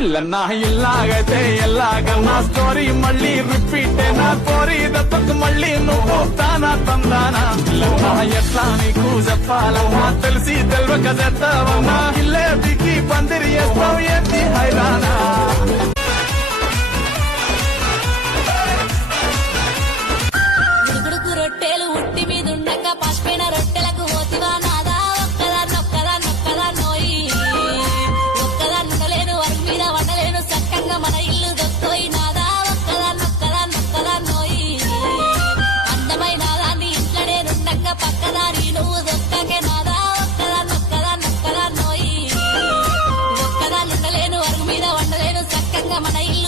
ఇల్లన్నా ఇల్లాగైతే ఎల్లాగన్నా story మళ్ళీ repeat నా కోరి దత్తకు మళ్ళీ నువ్వు తానా తందానా ఇల్లన్నా ఎట్లా నీకు చెప్పాలన్నా తెలిసి తెలవక చేస్తావన్నా ఇల్లే బికి పందిరి వేస్తావు ఏంటి హైరానా రొట్టెలు ఉట్టి మీద ఉండగా పసిపోయిన రొట్టెలకు పోతివా నాదా ఒక్కదా నోయి ఒక్కదా ఉండలేను వరకు మీద వండలేను చక్కగా మన ఇల్లు దొక్కోయి నాదా ఒక్కదా నోయి అందమైన దాన్ని ఇంట్లో నేనుండగా పక్కదారి నువ్వు దొక్కకే నాదా ఒక్కదా నోయి ఒక్కదా ఉండలేను వరకు మీద వండలేను చక్కగా మన ఇల్లు